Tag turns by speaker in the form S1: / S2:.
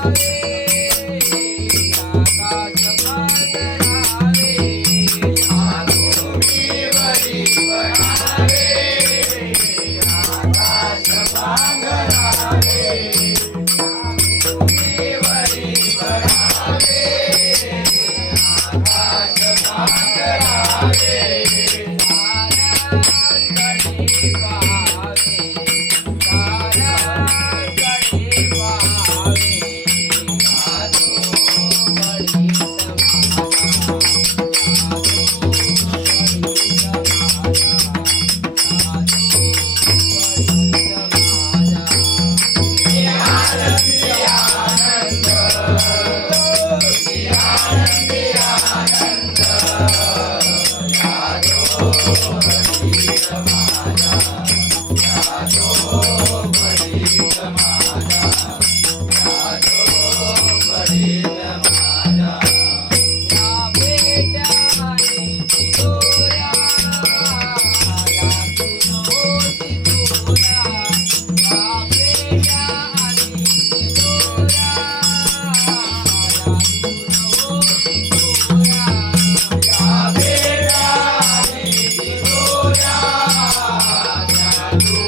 S1: Thank you. Thank mm -hmm. you.